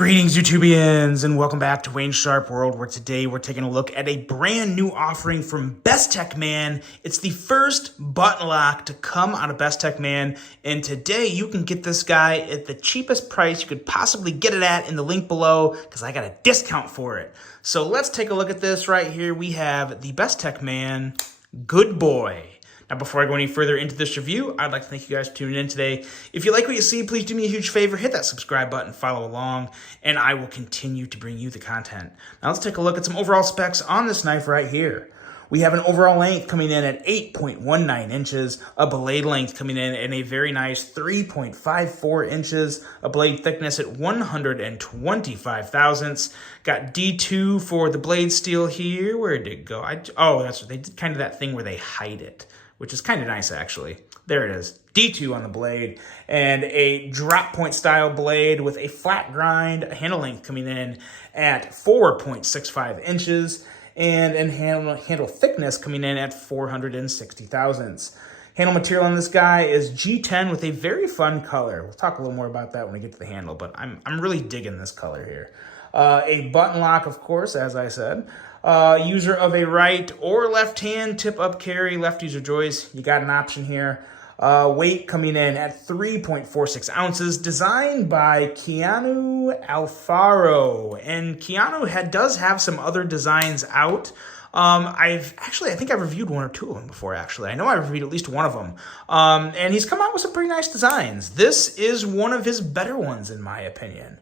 Greetings, YouTubians, and welcome back to Wayne Sharp World, where today we're taking a look at a brand new offering from Best Tech Man. It's the first button lock to come out of Best Tech Man, and today you can get this guy at the cheapest price you could possibly get it at in the link below, because I got a discount for it. So let's take a look at this right here. We have the Best Tech Man Good Boy. Now, before I go any further into this review, I'd like to thank you guys for tuning in today. If you like what you see, please do me a huge favor, hit that subscribe button, follow along, and I will continue to bring you the content. Now, let's take a look at some overall specs on this knife right here. We have an overall length coming in at 8.19 inches, a blade length coming in at a very nice 3.54 inches, a blade thickness at 125 thousandths. Got D2 for the blade steel here. Where did it go? That's they did kind of that thing where they hide it, which is kind of nice, actually. There it is. D2 on the blade, and a drop point style blade with a flat grind, a handle length coming in at 4.65 inches, and handle thickness coming in at 460 thousandths. Handle material on this guy is G10 with a very fun color. We'll talk a little more about that when we get to the handle, but I'm really digging this color here. A button lock, of course, as I said. User of a right or left hand tip up carry, left user choice. You got an option here. Weight coming in at 3.46 ounces, designed by Keanu Alfaro. And Keanu does have some other designs out. I think I've reviewed one or two of them before, actually. I know I've reviewed at least one of them. And he's come out with some pretty nice designs. This is one of his better ones, in my opinion.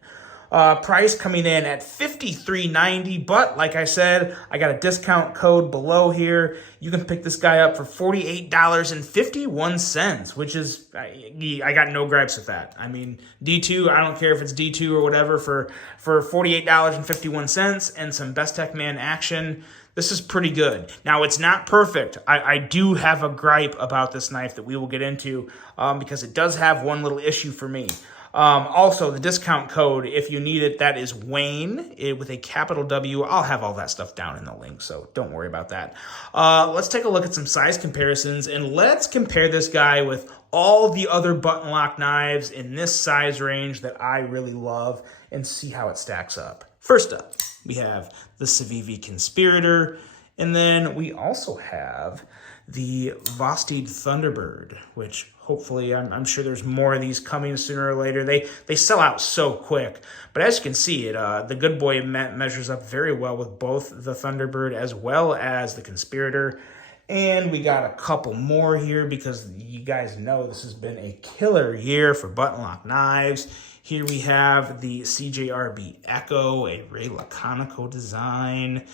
Price coming in at $53.90, but like I said, I got a discount code below here. You can pick this guy up for $48.51, which is, I got no gripes with that. I mean, D2, I don't care if it's D2 or whatever, for $48.51 and some Best Tech Man action. This is pretty good. Now, it's not perfect. I do have a gripe about this knife that we will get into because it does have one little issue for me. Also, the discount code, if you need it, that is Wayne with a capital W. I'll have all that stuff down in the link, so don't worry about that. Let's take a look at some size comparisons, and let's compare this guy with all the other button lock knives in this size range that I really love and see how it stacks up. First up, we have the Civivi Conspirator, and then we also have the Vostede Thunderbird, which hopefully I'm sure there's more of these coming sooner or later. They sell out so quick, but as you can see, the Good Boy measures up very well with both the Thunderbird as well as the Conspirator. And we got a couple more here because you guys know this has been a killer year for button lock knives. Here we have the CJRB Echo, a Ray Laconico design,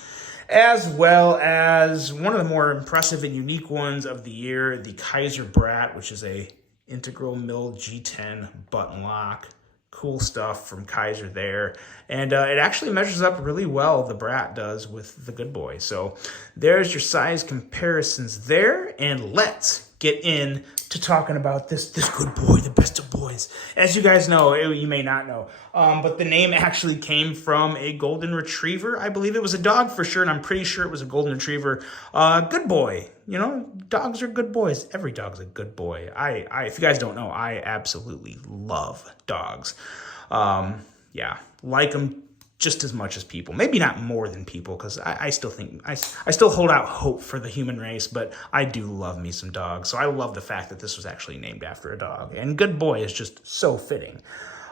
as well as one of the more impressive and unique ones of the year, the Kaiser Brat, which is a integral milled G10 button lock. Cool stuff from Kaiser there. And it actually measures up really well, the Brat does, with the Good Boy. So there's your size comparisons there, and let's get in to talking about this Good Boy, the best of boys. As you guys know, you may not know, but the name actually came from a golden retriever. I believe it was a dog for sure, and I'm pretty sure it was a golden retriever. Good Boy. You know, dogs are good boys. Every dog's a good boy. If you guys don't know, I absolutely love dogs. Yeah, like them just as much as people. Maybe not more than people, because I still think, I still hold out hope for the human race, but I do love me some dogs. So I love the fact that this was actually named after a dog. And Good Boy is just so fitting.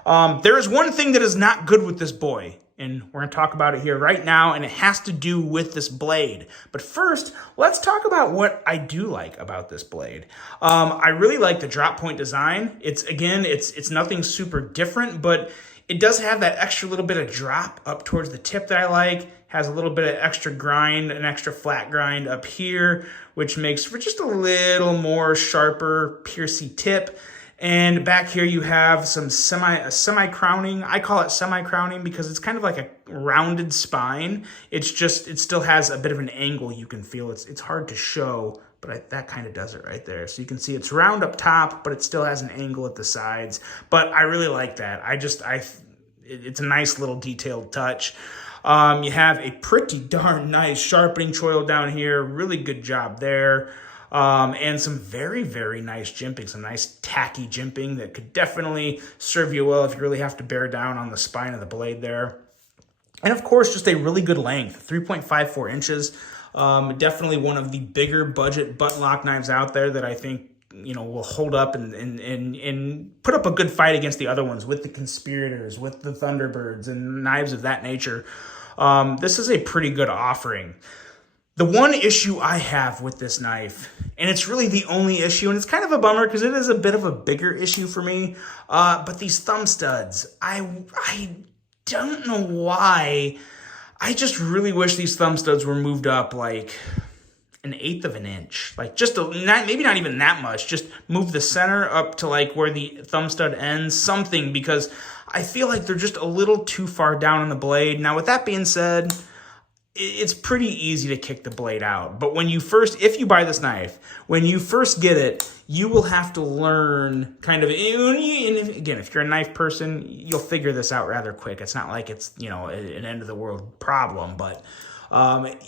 There is one thing that is not good with this boy, and we're going to talk about it here right now, and it has to do with this blade. But first, let's talk about what I do like about this blade. I really like the drop point design. It's nothing super different, but it does have that extra little bit of drop up towards the tip that I like. Has a little bit of extra grind, an extra flat grind up here, which makes for just a little more sharper, piercy tip. And back here you have some semi-crowning. I call it semi-crowning because it's kind of like a rounded spine. It still has a bit of an angle you can feel. It's hard to show, but that kind of does it right there. So you can see it's round up top, but it still has an angle at the sides. But I really like that. It's a nice little detailed touch. You have a pretty darn nice sharpening choil down here. Really good job there. and some very, very nice jimping, some nice tacky jimping that could definitely serve you well if you really have to bear down on the spine of the blade there. And of course, just a really good length, 3.54 inches. Definitely one of the bigger budget button lock knives out there that I think, you know, will hold up and put up a good fight against the other ones with the Conspirators, with the Thunderbirds, and knives of that nature. This is a pretty good offering. The one issue I have with this knife, and it's really the only issue, and it's kind of a bummer because it is a bit of a bigger issue for me, but these thumb studs, I don't know why. I just really wish these thumb studs were moved up like 1/8 of an inch, like just maybe not even that much. Just move the center up to like where the thumb stud ends, something, because I feel like they're just a little too far down on the blade. Now, with that being said, it's pretty easy to kick the blade out. But when you first, if you buy this knife, when you first get it, you will have to learn kind of, and again, if you're a knife person, you'll figure this out rather quick. It's not like it's, you know, an end of the world problem, but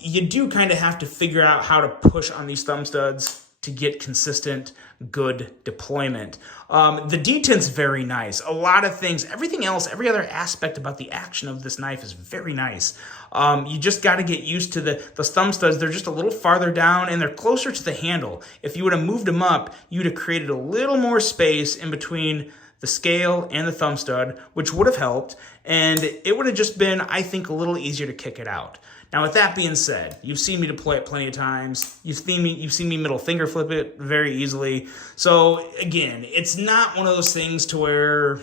you do kind of have to figure out how to push on these thumb studs to get consistent, good deployment. The detent's very nice. A lot of things, everything else, every other aspect about the action of this knife is very nice. You just got to get used to the thumb studs. They're just a little farther down and they're closer to the handle. If you would have moved them up, you'd have created a little more space in between the scale and the thumb stud, which would have helped. And it would have just been, I think, a little easier to kick it out. Now, with that being said, you've seen me deploy it plenty of times. You've seen me middle finger flip it very easily. So again, it's not one of those things to where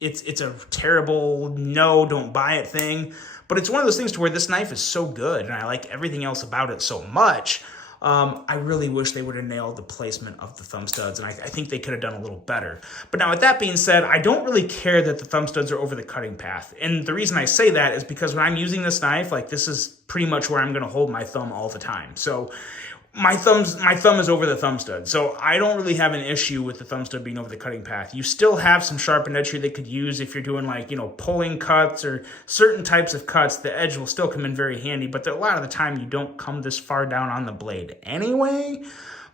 it's a terrible no, don't buy it thing. But it's one of those things to where this knife is so good and I like everything else about it so much. I really wish they would have nailed the placement of the thumb studs, and I think they could have done a little better. But now, with that being said, I don't really care that the thumb studs are over the cutting path. And the reason I say that is because when I'm using this knife, like, this is pretty much where I'm going to hold my thumb all the time. So my thumb is over the thumb stud. So I don't really have an issue with the thumb stud being over the cutting path. You still have some sharpened edge here they could use if you're doing, like, you know, pulling cuts or certain types of cuts. The edge will still come in very handy, but a lot of the time you don't come this far down on the blade anyway.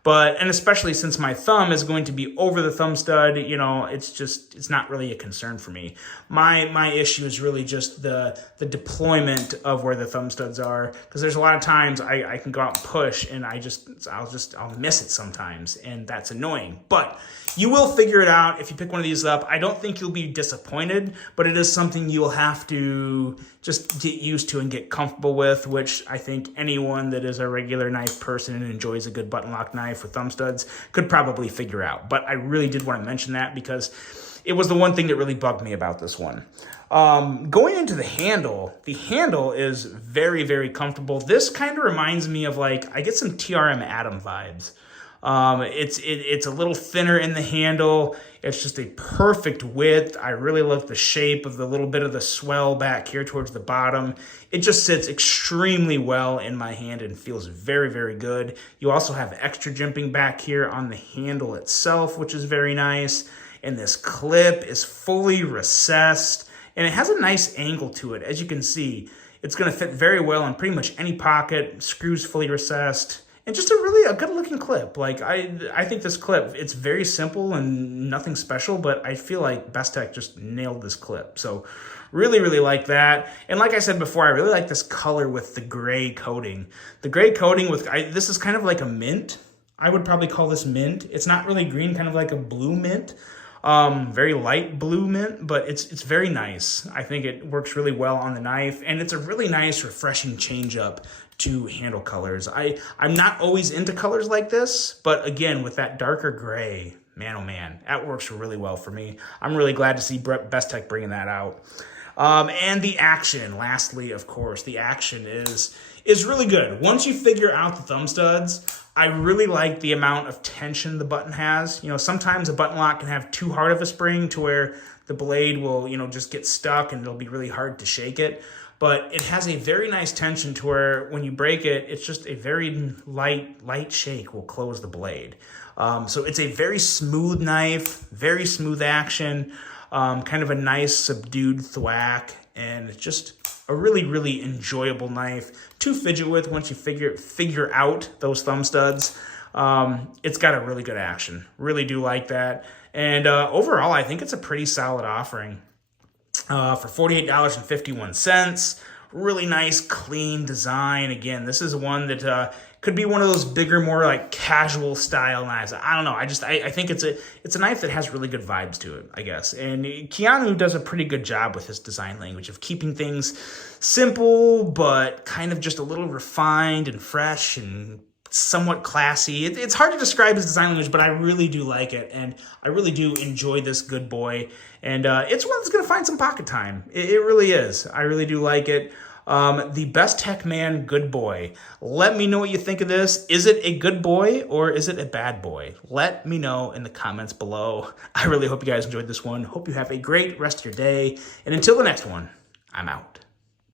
And especially since my thumb is going to be over the thumb stud, you know, it's not really a concern for me. My issue is really just the deployment of where the thumb studs are, because there's a lot of times I can go out and push and I'll miss it sometimes, and that's annoying. But you will figure it out if you pick one of these up. I don't think you'll be disappointed, but it is something you'll have to just get used to and get comfortable with, which I think anyone that is a regular knife person and enjoys a good button lock knife with thumb studs could probably figure out. But I really did want to mention that because it was the one thing that really bugged me about this one. Going into the handle is very, very comfortable. This kind of reminds me of, like, I get some TRM Atom vibes. It's a little thinner in the handle. It's just a perfect width. I really love the shape of the little bit of the swell back here towards the bottom. It just sits extremely well in my hand and feels very, very good. You also have extra jimping back here on the handle itself, which is very nice. And this clip is fully recessed, and it has a nice angle to it. As you can see, it's going to fit very well in pretty much any pocket. Screws fully recessed. And just a good looking clip. Like, I think this clip, it's very simple and nothing special, but I feel like Bestech just nailed this clip. So really, really like that. And like I said before, I really like this color with the gray coating. The gray coating this is kind of like a mint. I would probably call this mint. It's not really green, kind of like a blue mint. Very light blue mint, but it's very nice. I think it works really well on the knife, and it's a really nice, refreshing change up to handle colors. I'm not always into colors like this, but again, with that darker gray, man, oh man, that works really well for me. I'm really glad to see Bestech bringing that out. And the action, lastly, of course, the action is really good. Once you figure out the thumb studs, I really like the amount of tension the button has. You know, sometimes a button lock can have too hard of a spring to where the blade will, you know, just get stuck and it'll be really hard to shake it. But it has a very nice tension to where when you break it, it's just a very light shake will close the blade. So it's a very smooth knife, very smooth action, kind of a nice subdued thwack, and it's just a really, really enjoyable knife to fidget with once you figure out those thumb studs. It's got a really good action. Really do like that. And overall, I think it's a pretty solid offering for $48.51. Really nice, clean design. Again, this is one that could be one of those bigger, more like casual style knives. I don't know. I think it's a knife that has really good vibes to it, I guess. And Keanu does a pretty good job with his design language of keeping things simple, but kind of just a little refined and fresh and somewhat classy. It's hard to describe his design language, but I really do like it, and I really do enjoy this good boy. And it's one that's going to find some pocket time. It really is. I really do like it. The Best Tech Man Good Boy. Let me know what you think of this. Is it a good boy or is it a bad boy? Let me know in the comments below. I really hope you guys enjoyed this one. Hope you have a great rest of your day. And until the next one, I'm out.